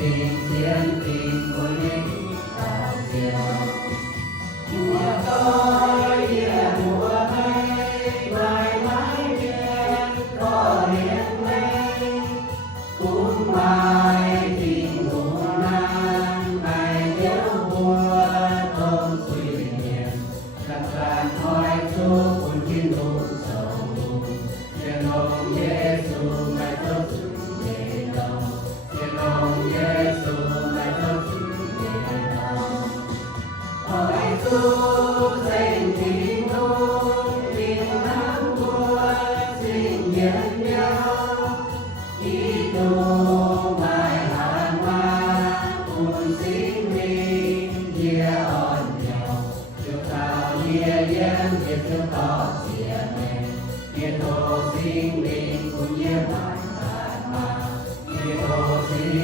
tình chiến tình của những hào kiều. Mùa tối địa mùa mây loài mái kia có hiền mây cũng mai tình ngủ nan ngày nhớ mùa không suy niệm khăn khăn hỏi chúa cùng kinh đủ sầu thiên ông Giêsu mãi tốt chúng để đâu thiên ông Giêsu mãi tốt chúng để đâu hỏi chúa danh tình ông tình nắng mùa sinh nhân nhau Kitô mai hàn hoa cùng sinh linh chia ơn nhau chúng ta chia dân việc chúng ta chia mình Kitô sinh linh cùng chia mai hàn hoa Kitô sinh